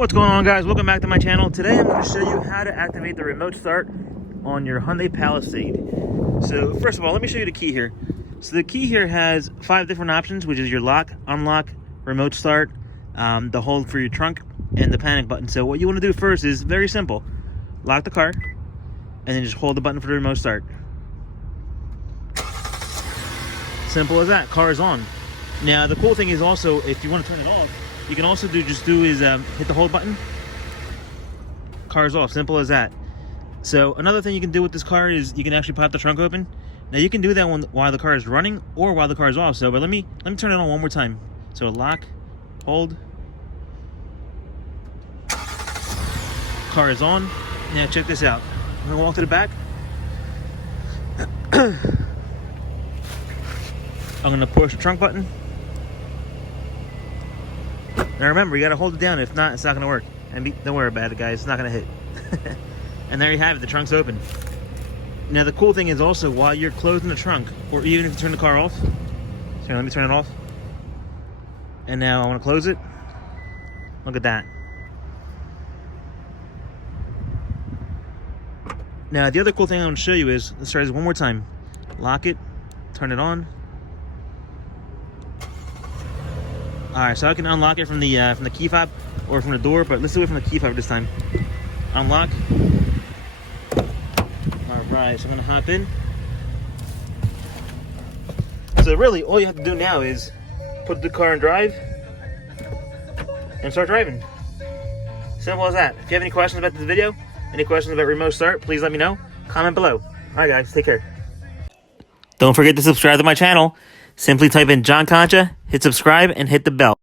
What's going on, guys? Welcome back to my channel. Today I'm going to show you how to activate the remote start on your Hyundai Palisade. So first of all, let me show you the key here. So the key here has 5 different options, which is your lock, unlock, remote start, the hold for your trunk, and the panic button. So what you want to do first is very simple. Lock the car, and then just hold the button for the remote start. Simple as that. Car is on. Now the cool thing is also, if you want to turn it off, you can also hit the hold button. Car's off. Simple as that. So another thing you can do with this car is you can actually pop the trunk open. Now you can do that while the car is running or while the car is off. So, but let me turn it on one more time. So lock, hold. Car is on. Now check this out. I'm gonna walk to the back. I'm gonna push the trunk button. Now remember, you gotta hold it down. If not, it's not gonna work. And don't worry about it, guys. It's not gonna hit. And there you have it. The trunk's open. Now the cool thing is also, while you're closing the trunk, or even if you turn the car off. So let me turn it off. And now I want to close it. Look at that. Now the other cool thing I want to show you is, let's try this one more time. Lock it. Turn it on. Alright, so I can unlock it from the key fob or from the door, but let's do it from the key fob this time. Unlock. Alright, so I'm gonna hop in. So really, all you have to do now is put the car in drive and start driving. Simple as that. If you have any questions about this video, any questions about remote start, please let me know. Comment below. Alright guys, take care. Don't forget to subscribe to my channel. Simply type in John Concha, hit subscribe, and hit the bell.